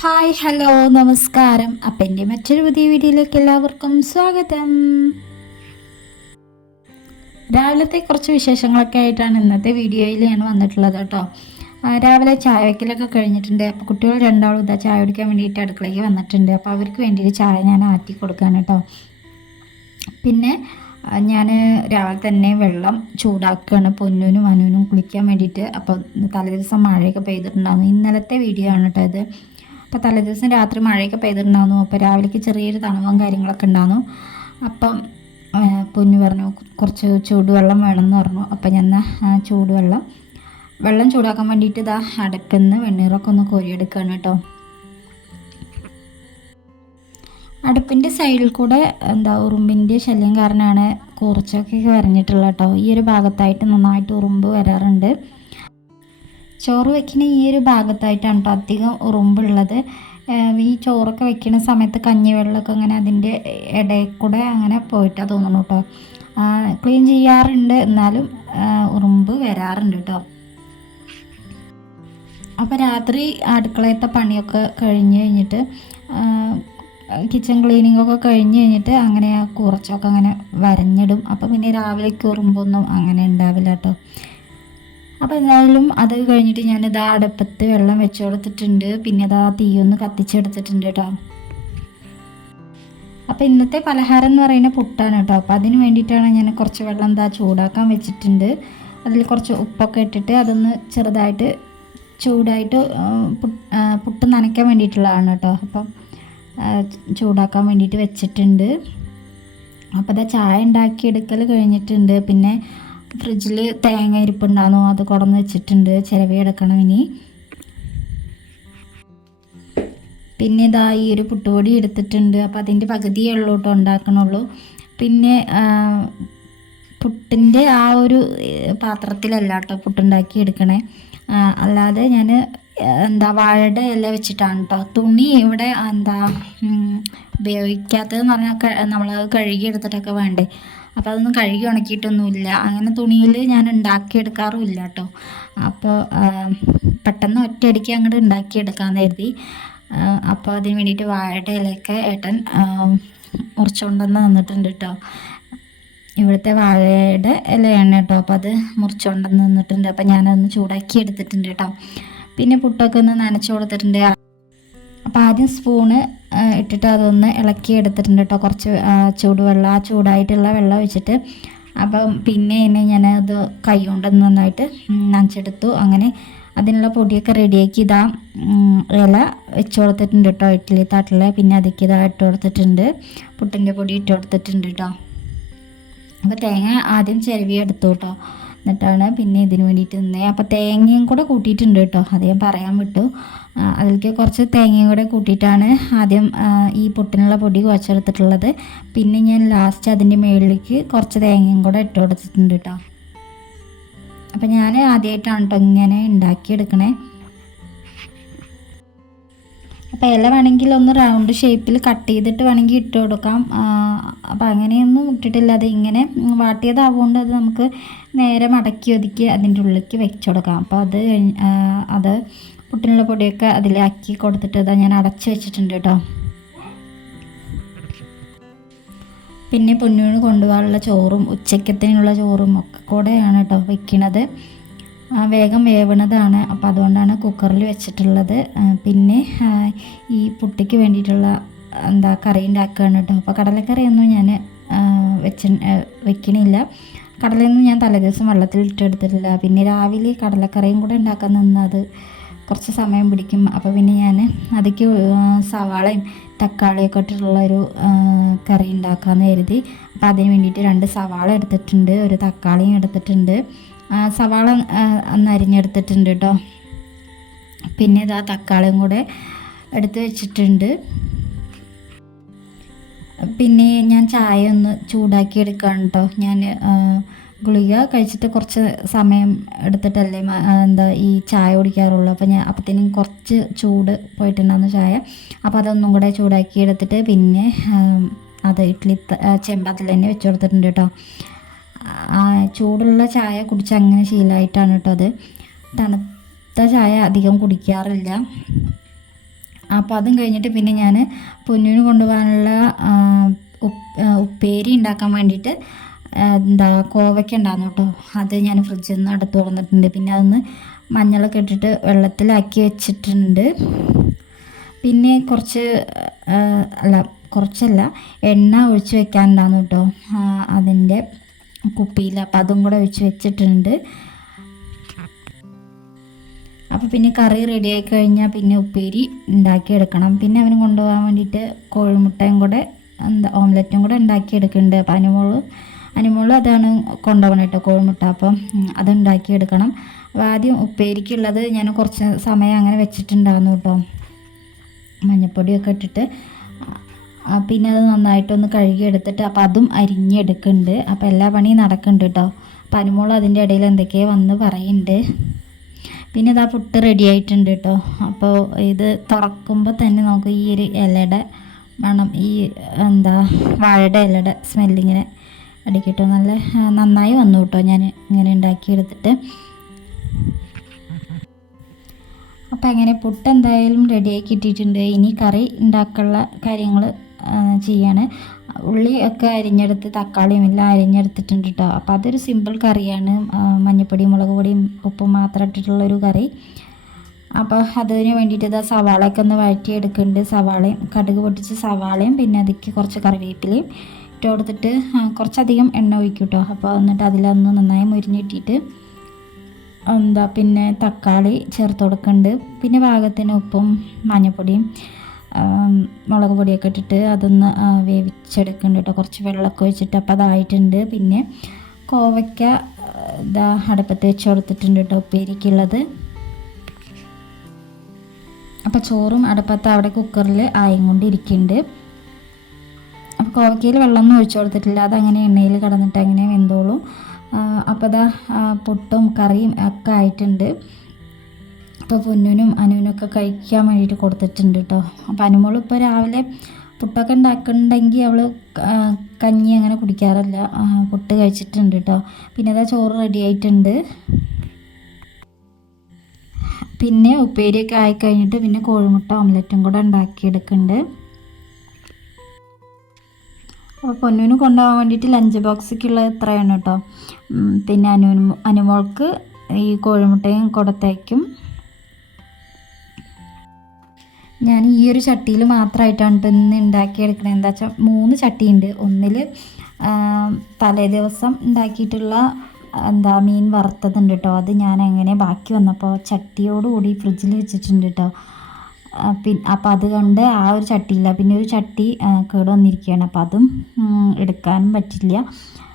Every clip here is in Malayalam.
ഹായ് ഹലോ നമസ്കാരം. അപ്പം എന്റെ മറ്റൊരു പുതിയ വീഡിയോയിലേക്ക് എല്ലാവർക്കും സ്വാഗതം. രാവിലത്തെ കുറച്ച് വിശേഷങ്ങളൊക്കെ ആയിട്ടാണ് ഇന്നത്തെ വീഡിയോയിൽ ഞാൻ വന്നിട്ടുള്ളത് കേട്ടോ. രാവിലെ ചായ വയ്ക്കലൊക്കെ കഴിഞ്ഞിട്ടുണ്ട്. അപ്പോൾ കുട്ടികൾ രണ്ടാളും ഇതാ ചായ കുടിക്കാൻ വേണ്ടിയിട്ട് അടുക്കളയ്ക്ക് വന്നിട്ടുണ്ട്. അപ്പോൾ അവർക്ക് വേണ്ടിയിട്ട് ചായ ഞാൻ ആറ്റി കൊടുക്കാൻ കേട്ടോ. പിന്നെ ഞാൻ രാവിലെ തന്നെ വെള്ളം ചൂടാക്കുകയാണ് പൊന്നൂനും മനുവിനും കുളിക്കാൻ വേണ്ടിയിട്ട്. അപ്പോൾ തലേദിവസം മഴയൊക്കെ പെയ്തിട്ടുണ്ടാകും ഇന്നലത്തെ വീഡിയോ ആണ് കേട്ടോ ഇത്. അപ്പോൾ തലേദിവസം രാത്രി മഴയൊക്കെ പെയ്തിട്ടുണ്ടായിരുന്നു. അപ്പോൾ രാവിലേക്ക് ചെറിയൊരു തണുവും കാര്യങ്ങളൊക്കെ ഉണ്ടായിരുന്നു. അപ്പം പൊന്നു പറഞ്ഞു കുറച്ച് ചൂടുവെള്ളം വേണമെന്ന് പറഞ്ഞു. അപ്പം ഞാൻ ചൂടുവെള്ളം വെള്ളം ചൂടാക്കാൻ വേണ്ടിയിട്ട് ഇതാ അടുപ്പിൽ നിന്ന് വെണ്ണീറൊക്കെ ഒന്ന് കോരിയെടുക്കുകയാണ് കേട്ടോ. അടുപ്പിന്റെ സൈഡിൽ കൂടെ എന്താ ഉറുമ്പിന്റെ ശല്യം കാരണമാണ് കുറച്ചൊക്കെ വരഞ്ഞിട്ടുള്ളത് കേട്ടോ. ഈ ഒരു ഭാഗത്തായിട്ട് നന്നായിട്ട് ഉറുമ്പ് വരാറുണ്ട്. ചോറ് വെക്കുന്ന ഈ ഒരു ഭാഗത്തായിട്ടാണ് കേട്ടോ അധികം ഉറുമ്പുള്ളത്. ഈ ചോറൊക്കെ വെക്കുന്ന സമയത്ത് കഞ്ഞിവെള്ളമൊക്കെ അങ്ങനെ അതിന്റെ ഇടയിൽ കൂടെ അങ്ങനെ പോയിട്ടാണ് തോന്നുന്നു കേട്ടോ. ക്ലീൻ ചെയ്യാറുണ്ട്. എന്നാലും ഉറുമ്പ് വരാറുണ്ട് കേട്ടോ. അപ്പോൾ രാത്രി അടുക്കളയത്തെ പണിയൊക്കെ കഴിഞ്ഞ് കഴിഞ്ഞിട്ട് കിച്ചൺ ക്ലീനിങ് ഒക്കെ കഴിഞ്ഞ് കഴിഞ്ഞിട്ട് അങ്ങനെ കുറച്ചൊക്കെ അങ്ങനെ വരഞ്ഞിടും. അപ്പോൾ പിന്നെ രാവിലേക്ക് ഉറുമ്പൊന്നും അങ്ങനെ ഉണ്ടാവില്ല കേട്ടോ. അപ്പോൾ എന്തായാലും അത് കഴിഞ്ഞിട്ട് ഞാനിതാ അടുപ്പത്ത് വെള്ളം വെച്ച് കൊടുത്തിട്ടുണ്ട് പിന്നെ അതാ ഒന്ന് കത്തിച്ചെടുത്തിട്ടുണ്ട് കേട്ടോ അപ്പോൾ ഇന്നത്തെ പലഹാരം എന്ന് പറയുന്നത് പുട്ടാണ് കേട്ടോ അപ്പോൾ അതിന് വേണ്ടിയിട്ടാണ് ഞാൻ കുറച്ച് വെള്ളം എന്താ ചൂടാക്കാൻ വെച്ചിട്ടുണ്ട്. അതിൽ കുറച്ച് ഉപ്പൊക്കെ ഇട്ടിട്ട് അതൊന്ന് ചെറുതായിട്ട് ചൂടായിട്ട് ആ, ആ, പുട്ട് നനയ്ക്കാൻ വേണ്ടിയിട്ടുള്ളതാണ് കേട്ടോ അപ്പം ചൂടാക്കാൻ വേണ്ടിയിട്ട് വെച്ചിട്ടുണ്ട്. അപ്പോൾ ഇതാ ചായ ഉണ്ടാക്കിയെടുക്കൽ കഴിഞ്ഞിട്ടുണ്ട്. പിന്നെ ഫ്രിഡ്ജിൽ തേങ്ങ ഇരിപ്പുണ്ടാകുന്നു അത് കുറന്ന് വെച്ചിട്ടുണ്ട്. ചിലവെടുക്കണം ഇനി. പിന്നെ ഇതാ ഈ ഒരു പുട്ടുപൊടി എടുത്തിട്ടുണ്ട്. അപ്പോൾ അതിന്റെ പകുതിയേ ഉള്ളൂ കേട്ടോ ഉണ്ടാക്കണുള്ളൂ. പിന്നെ പുട്ടിന്റെ ആ ഒരു പാത്രത്തിലല്ല കേട്ടോ പുട്ടുണ്ടാക്കി എടുക്കണേ. അല്ലാതെ ഞാൻ എന്താ വാഴയുടെ ഇല വെച്ചിട്ടാണ് കേട്ടോ തുണി ഇവിടെ എന്താ ഉപയോഗിക്കാത്തതെന്ന് പറഞ്ഞാൽ നമ്മൾ കഴുകി എടുത്തിട്ടൊക്കെ വേണ്ടേ. അപ്പോൾ അതൊന്നും കഴുകി ഉണക്കിയിട്ടൊന്നുമില്ല. അങ്ങനെ തുണിയിൽ ഞാൻ ഉണ്ടാക്കിയെടുക്കാറുമില്ല കേട്ടോ അപ്പോൾ പെട്ടെന്ന് ഒറ്റയടിക്ക് അങ്ങോട്ട് ഉണ്ടാക്കിയെടുക്കാമെന്ന് കരുതി. അപ്പോൾ അതിന് വേണ്ടിയിട്ട് വാഴയുടെ ഇലയൊക്കെ ഏട്ടൻ മുറിച്ചുകൊണ്ടുവന്ന് തന്നിട്ടുണ്ട് കേട്ടോ ഇവിടുത്തെ വാഴയുടെ ഇലയാണ് കേട്ടോ. അപ്പോൾ അത് മുറിച്ചുകൊണ്ടെന്ന് നിന്നിട്ടുണ്ട് അപ്പോൾ ഞാനതൊന്ന് ചൂടാക്കി എടുത്തിട്ടുണ്ട് കേട്ടോ. പിന്നെ പുട്ടൊക്കെ ഒന്ന് നനച്ചു കൊടുത്തിട്ടുണ്ട്. അപ്പോൾ ആദ്യം സ്പൂണ് ഇട്ടിട്ട് അതൊന്ന് ഇളക്കി എടുത്തിട്ടുണ്ട് കേട്ടോ കുറച്ച് ചൂടുവെള്ളം ആ ചൂടായിട്ടുള്ള വെള്ളം ഒഴിച്ചിട്ട്. അപ്പം പിന്നെ ഞാൻ അത് കൈ കൊണ്ട് നന്നായിട്ട് നനച്ചെടുത്തു. അങ്ങനെ അതിനുള്ള പൊടിയൊക്കെ റെഡിയാക്കി ഇതാ ഇല വെച്ച് കൊടുത്തിട്ടുണ്ട് കേട്ടോ ഇഡ്ഡലി തട്ടിൽ പിന്നെ അതിലേക്ക് ഇതാ ഇട്ട് കൊടുത്തിട്ടുണ്ട്. പുട്ടിന്റെ പൊടി ഇട്ട് കൊടുത്തിട്ടുണ്ട് കേട്ടോ അപ്പോൾ തേങ്ങ ആദ്യം ചിരവി എടുത്തു കേട്ടോ എന്നിട്ടാണ് പിന്നെ ഇതിന് വേണ്ടിയിട്ട് നിന്നത് അപ്പോൾ തേങ്ങയും കൂടെ കൂട്ടിയിട്ടുണ്ട് കേട്ടോ. അത് ഞാൻ പറയാൻ വിട്ടു. അതിലേക്ക് കുറച്ച് തേങ്ങയും കൂടെ കൂട്ടിയിട്ടാണ് ആദ്യം ഈ പൊട്ടിനുള്ള പൊടി കുഴച്ചെടുത്തിട്ടുള്ളത്. പിന്നെ ഞാൻ ലാസ്റ്റ് അതിന്റെ മുകളിലേക്ക് കുറച്ച് തേങ്ങയും കൂടെ ഇട്ട് കൊടുത്തിട്ടുണ്ട് കേട്ടോ. അപ്പോൾ ഞാൻ ആദ്യമായിട്ടാണ് കേട്ടോ ഇങ്ങനെ ഉണ്ടാക്കിയെടുക്കണേ. അപ്പോൾ ഇല വേണമെങ്കിൽ ഒന്ന് റൗണ്ട് ഷേപ്പിൽ കട്ട് ചെയ്തിട്ട് വേണമെങ്കിൽ ഇട്ട് കൊടുക്കാം. അപ്പോൾ അങ്ങനെയൊന്നും ഇട്ടിട്ടില്ല. അത് ഇങ്ങനെ വാട്ടിയതാവുകൊണ്ട് അത് നമുക്ക് നേരെ മടക്കി ഒതുക്കി അതിന്റെ ഉള്ളിലേക്ക് വെച്ച് കൊടുക്കാം. അപ്പോൾ അത് അത് പുട്ടിനുള്ള പൊടിയൊക്കെ അതിലാക്കി കൊടുത്തിട്ട് ഇതാ ഞാൻ അടച്ച് വെച്ചിട്ടുണ്ട് കേട്ടോ. പിന്നെ പൊന്നൂന് കൊണ്ടുപോകാനുള്ള ചോറും ഉച്ചക്കത്തിനുള്ള ചോറും ഒക്കെ കൂടെയാണ് കേട്ടോ വെക്കണത്. വേഗം വേവണതാണ്. അപ്പോൾ അതുകൊണ്ടാണ് കുക്കറിൽ വെച്ചിട്ടുള്ളത്. പിന്നെ ഈ പുട്ടിക്ക് വേണ്ടിയിട്ടുള്ള എന്താ കറി ഉണ്ടാക്കുകയാണ് കേട്ടോ. അപ്പോൾ കടലക്കറിയൊന്നും ഞാൻ വെച്ച് വെക്കണില്ല. കടലയൊന്നും ഞാൻ തലേദിവസം വെള്ളത്തിൽ ഇട്ടെടുത്തിട്ടില്ല. പിന്നെ രാവിലെ കടലക്കറിയും കൂടെ ഉണ്ടാക്കാൻ നിന്നത് കുറച്ച് സമയം പിടിക്കും. അപ്പോൾ പിന്നെ ഞാൻ അതിക്ക് സവാളയും തക്കാളിയൊക്കെ ഇട്ടിട്ടുള്ള ഒരു കറി ഉണ്ടാക്കാമെന്ന് കരുതി. അപ്പോൾ അതിന് വേണ്ടിയിട്ട് രണ്ട് സവാള എടുത്തിട്ടുണ്ട്. ഒരു തക്കാളിയും എടുത്തിട്ടുണ്ട്. സവാള ഒന്ന് അരിഞ്ഞെടുത്തിട്ടുണ്ട് കേട്ടോ പിന്നെ ഇതാ തക്കാളിയും കൂടെ എടുത്ത് വെച്ചിട്ടുണ്ട്. പിന്നെ ഞാൻ ചായ ഒന്ന് ചൂടാക്കി എടുക്കുകയാണ് കേട്ടോ ഞാൻ ഗുളിക കഴിച്ചിട്ട് കുറച്ച് സമയം എടുത്തിട്ടല്ലേ എന്താ ഈ ചായ കുടിക്കാറുള്ളൂ. അപ്പോൾ ഞാൻ അപ്പത്തേനും കുറച്ച് ചൂട് പോയിട്ടുണ്ടായിരുന്നു ചായ. അപ്പോൾ അതൊന്നും കൂടെ ചൂടാക്കി എടുത്തിട്ട് പിന്നെ അത് ഇഡ്ഡലി ചെമ്പത്തിൽ തന്നെ വെച്ച് കൊടുത്തിട്ടുണ്ട് കേട്ടോ ചൂടുള്ള ചായ കുടിച്ച് അങ്ങനെ ശീലമായിട്ടാണ് കേട്ടോ അത്. തണുത്ത ചായ അധികം കുടിക്കാറില്ല. അപ്പോൾ അതും കഴിഞ്ഞിട്ട് പിന്നെ ഞാൻ പൊന്നിന് കൊണ്ടുപോകാനുള്ള ഉപ്പേരി ഉണ്ടാക്കാൻ വേണ്ടിയിട്ട് എന്താ കോവയ്ക്ക ഉണ്ടായിരുന്നു കേട്ടോ. അത് ഞാൻ ഫ്രിഡ്ജിൽ നിന്ന് അടുത്ത് തുറന്നിട്ടുണ്ട്. പിന്നെ അതൊന്ന് മഞ്ഞളൊക്കെ ഇട്ടിട്ട് വെള്ളത്തിലാക്കി വെച്ചിട്ടുണ്ട്. പിന്നെ കുറച്ച് അല്ല കുറച്ചല്ല എണ്ണ ഒഴിച്ച് വെക്കാനുണ്ടായിരുന്നു കേട്ടോ. അതിന്റെ കുപ്പിയിൽ അപ്പോൾ അതും കൂടെ ഒഴിച്ച് വെച്ചിട്ടുണ്ട്. അപ്പോൾ പിന്നെ കറി റെഡി ആയി കഴിഞ്ഞാൽ പിന്നെ ഉപ്പേരി ഉണ്ടാക്കിയെടുക്കണം. പിന്നെ അവന് കൊണ്ടുപോകാൻ വേണ്ടിയിട്ട് കോഴിമുട്ടയും കൂടെ എന്താ ഓംലെറ്റും കൂടെ ഉണ്ടാക്കിയെടുക്കുന്നുണ്ട്. അപ്പോൾ അനുമോൾ അനുമോൾ അതാണ് കൊണ്ടുപോകണം കേട്ടോ കോഴിമുട്ട. അപ്പം അത് ഉണ്ടാക്കിയെടുക്കണം. അപ്പോൾ ആദ്യം ഉപ്പേരിക്കുള്ളത് ഞാൻ കുറച്ച് സമയം അങ്ങനെ വെച്ചിട്ടുണ്ടായിരുന്നു കേട്ടോ മഞ്ഞപ്പൊടിയൊക്കെ ഇട്ടിട്ട് പിന്നെ അത് നന്നായിട്ടൊന്ന് കഴുകിയെടുത്തിട്ട് അപ്പം അതും അരിഞ്ഞെടുക്കുന്നുണ്ട്. അപ്പോൾ എല്ലാ പണിയും നടക്കുന്നുണ്ട് കേട്ടോ അപ്പോൾ അനുമോൾ അതിന്റെ ഇടയിൽ എന്തൊക്കെയോ വന്ന് പറയുന്നുണ്ട്. പിന്നെ ഇതാ പുട്ട് റെഡി ആയിട്ടുണ്ട് കേട്ടോ അപ്പോൾ ഇത് തുറക്കുമ്പോൾ തന്നെ നമുക്ക് ഈ ഒരു ഇലയുടെ മണം ഈ എന്താ വാഴയുടെ ഇലയുടെ സ്മെല്ലിങ്ങനെ അടിക്കട്ടോ. നല്ല നന്നായി വന്നു കേട്ടോ ഞാൻ ഇങ്ങനെ ഉണ്ടാക്കിയെടുത്തിട്ട്. അപ്പം അങ്ങനെ പുട്ട് എന്തായാലും റെഡിയായി കിട്ടിയിട്ടുണ്ട്. ഇനി കറി ഉണ്ടാക്കാനുള്ള കാര്യങ്ങൾ ചെയ്യാണ്. ഉള്ളി ഒക്കെ അരിഞ്ഞെടുത്ത് തക്കാളിയും എല്ലാം അരിഞ്ഞെടുത്തിട്ടുണ്ട് കേട്ടോ അപ്പോൾ അതൊരു സിമ്പിൾ കറിയാണ്. മഞ്ഞപ്പൊടിയും മുളക് പൊടിയും ഉപ്പും മാത്രം ഇട്ടിട്ടുള്ളൊരു കറി. അപ്പോൾ അതിന് വേണ്ടിയിട്ട് ഇതാ സവാളയൊക്കെ ഒന്ന് വഴറ്റിയെടുക്കുന്നുണ്ട്. സവാളയും കടുക് പൊട്ടിച്ച് സവാളയും പിന്നെ അതിക്ക് കുറച്ച് കറിവേപ്പിലയും ഇട്ട് കൊടുത്തിട്ട് കുറച്ചധികം എണ്ണ ഒഴിക്കും കേട്ടോ അപ്പോൾ എന്നിട്ട് അതിലൊന്ന് നന്നായി മുരിഞ്ഞിട്ടിട്ട് എന്താ പിന്നെ തക്കാളി ചേർത്ത് കൊടുക്കുന്നുണ്ട്. പിന്നെ പാകത്തിന് ഉപ്പും മഞ്ഞൾപ്പൊടിയും ആം, മുളക് പൊടിയൊക്കെ ഇട്ടിട്ട് അതൊന്ന് വേവിച്ചെടുക്കുന്നുണ്ട് കേട്ടോ കുറച്ച് വെള്ളമൊക്കെ ഒഴിച്ചിട്ട് അപ്പോൾ അതായിട്ടുണ്ട്. പിന്നെ കോവയ്ക്ക ഇതാ അടുപ്പത്ത് വെച്ച് കൊടുത്തിട്ടുണ്ട് കേട്ടോ ഉപ്പേരിക്കുള്ളത് അപ്പോൾ ചോറും അടുപ്പത്ത് അവിടെ കുക്കറിൽ ആയും കൊണ്ടിരിക്കുന്നുണ്ട് അപ്പോൾ കോവയ്ക്കയിൽ വെള്ളമൊന്നും ഒഴിച്ചു കൊടുത്തിട്ടില്ല. അതങ്ങനെ എണ്ണയിൽ കടന്നിട്ട് അങ്ങനെ വെന്തോളും. അപ്പോൾ അതാ പുട്ടും കറിയും ഒക്കെ ആയിട്ടുണ്ട്. അപ്പോൾ പൊന്നിനും അനുവിനൊക്കെ കഴിക്കാൻ വേണ്ടിയിട്ട് കൊടുത്തിട്ടുണ്ട് കേട്ടോ അപ്പോൾ അനുമോൾ ഇപ്പോൾ രാവിലെ പുട്ടൊക്കെ ഉണ്ടാക്കുന്നുണ്ടെങ്കിൽ അവൾ കഞ്ഞി അങ്ങനെ കുടിക്കാറില്ല. പുട്ട് കഴിച്ചിട്ടുണ്ട് കേട്ടോ പിന്നെ അതാ ചോറ് റെഡി ആയിട്ടുണ്ട്. പിന്നെ ഉപ്പേരിയൊക്കെ ആയി കഴിഞ്ഞിട്ട് പിന്നെ കോഴിമുട്ട ഓംലെറ്റും കൂടെ ഉണ്ടാക്കിയെടുക്കുന്നുണ്ട് അപ്പോൾ പൊന്നുവിന് കൊണ്ടുപോകാൻ വേണ്ടിയിട്ട് ലഞ്ച് ബോക്സിക്കുള്ള ഇത്രയാണ് കേട്ടോ പിന്നെ അനുവിന് അനുമോൾക്ക് ഈ കോഴിമുട്ടയും കൊടുത്തേക്കും ഞാൻ ഈ ഒരു ചട്ടിയിൽ മാത്രമായിട്ടാണ് ട്ടോ ഇന്ന് ഉണ്ടാക്കിയെടുക്കണത് എന്താ വെച്ചാൽ മൂന്ന് ചട്ടിയുണ്ട്. ഒന്നിൽ തലേ ദിവസം ഉണ്ടാക്കിയിട്ടുള്ള എന്താ മീൻ വറുത്തതുണ്ട് കേട്ടോ അത് ഞാൻ അങ്ങനെ ബാക്കി വന്നപ്പോൾ ചട്ടിയോടുകൂടി ഫ്രിഡ്ജിൽ വെച്ചിട്ടുണ്ട് കേട്ടോ പിന്നെ അപ്പോൾ അതുകൊണ്ട് ആ ഒരു ചട്ടിയില്ല. പിന്നെ ഒരു ചട്ടി കേട് വന്നിരിക്കുകയാണ് അപ്പോൾ അതും എടുക്കാനും പറ്റില്ല.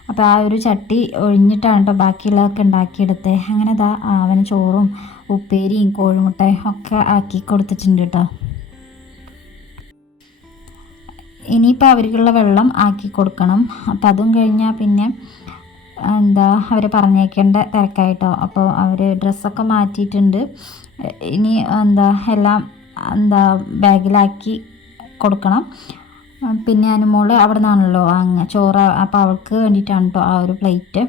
അപ്പോൾ ആ ഒരു ചട്ടി ഒഴിഞ്ഞിട്ടാണ് കേട്ടോ ബാക്കിയുള്ളതൊക്കെ ഉണ്ടാക്കിയെടുത്തത് അങ്ങനെ ദാ അവന് ചോറും ഉപ്പേരിയും കോഴിമുട്ടയും ഒക്കെ ആക്കി കൊടുത്തിട്ടുണ്ട് കേട്ടോ ഇനിയിപ്പോൾ അവർക്കുള്ള വെള്ളം ആക്കി കൊടുക്കണം. അപ്പം അതും കഴിഞ്ഞാൽ പിന്നെ എന്താ അവർ പറഞ്ഞേക്കേണ്ട തിരക്കായിട്ടോ. അപ്പോൾ അവർ ഡ്രസ്സൊക്കെ മാറ്റിയിട്ടുണ്ട്. ഇനി എന്താ എല്ലാം എന്താ ബാഗിലാക്കി കൊടുക്കണം. പിന്നെ അനുമോൾ അവിടെ നിന്നാണല്ലോ അങ്ങ് ചോറ് അപ്പോൾ അവൾക്ക് വേണ്ടിയിട്ടാണ് കേട്ടോ ആ ഒരു പ്ലേറ്റ്.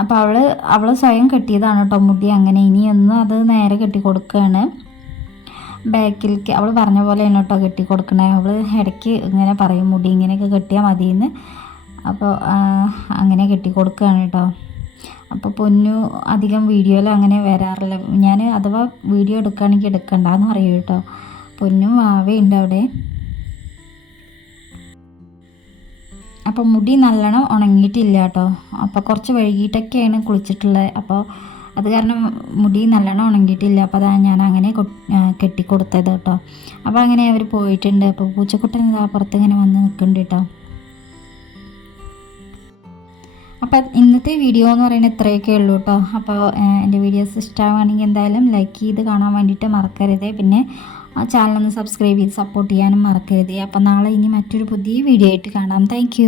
അപ്പോൾ അവൾ അവൾ സ്വയം കെട്ടിയതാണ് കേട്ടോ മുടി. അങ്ങനെ ഇനിയൊന്നും അത് നേരെ കെട്ടി കൊടുക്കുകയാണ് ബാക്കിലേക്ക് അവൾ പറഞ്ഞ പോലെ കേട്ടോ കെട്ടി കൊടുക്കണേ. അവൾ ഇടയ്ക്ക് ഇങ്ങനെ പറയും മുടി ഇങ്ങനെയൊക്കെ കെട്ടിയാൽ മതിയെന്ന്. അപ്പോൾ അങ്ങനെ കെട്ടി കൊടുക്കുകയാണ് കേട്ടോ. അപ്പോൾ പൊന്നു അധികം വീഡിയോയിൽ അങ്ങനെ വരാറില്ല. ഞാൻ അഥവാ വീഡിയോ എടുക്കുകയാണെങ്കിൽ എടുക്കണ്ടെന്ന് പറയൂ കേട്ടോ. പൊന്നും ഉണ്ട് അവിടെ. അപ്പോൾ മുടി നല്ലോണം ഉണങ്ങിയിട്ടില്ല കേട്ടോ. അപ്പോൾ കുറച്ച് വൈകിട്ടൊക്കെയാണ് കുളിച്ചിട്ടുള്ളത്. അപ്പോൾ അത് കാരണം മുടി നല്ലോണം ഉണങ്ങിയിട്ടില്ല. അപ്പോൾ അതാ ഞാൻ അങ്ങനെ ആ, കെട്ടിക്കൊടുത്തത് കേട്ടോ. അപ്പോൾ അങ്ങനെ അവർ പോയിട്ടുണ്ട്. അപ്പോൾ പൂച്ചക്കുട്ടൻ ഇതാ പുറത്ത് ഇങ്ങനെ വന്ന് നിൽക്കുന്നുണ്ട് കേട്ടോ. അപ്പോൾ ഇന്നത്തെ വീഡിയോ എന്ന് പറയുന്നത് ഇത്രയൊക്കെ ഉള്ളൂ കേട്ടോ. അപ്പോൾ എന്റെ വീഡിയോസ് ഇഷ്ടമാണെങ്കിൽ എന്തായാലും ലൈക്ക് ചെയ്ത് കാണാൻ വേണ്ടിയിട്ട് മറക്കരുത്. പിന്നെ ആ ചാനലൊന്ന് സബ്സ്ക്രൈബ് ചെയ്ത് സപ്പോർട്ട് ചെയ്യാനും മറക്കരുത്. അപ്പോൾ നാളെ ഇനി മറ്റൊരു പുതിയ വീഡിയോ ആയിട്ട് കാണാം. താങ്ക്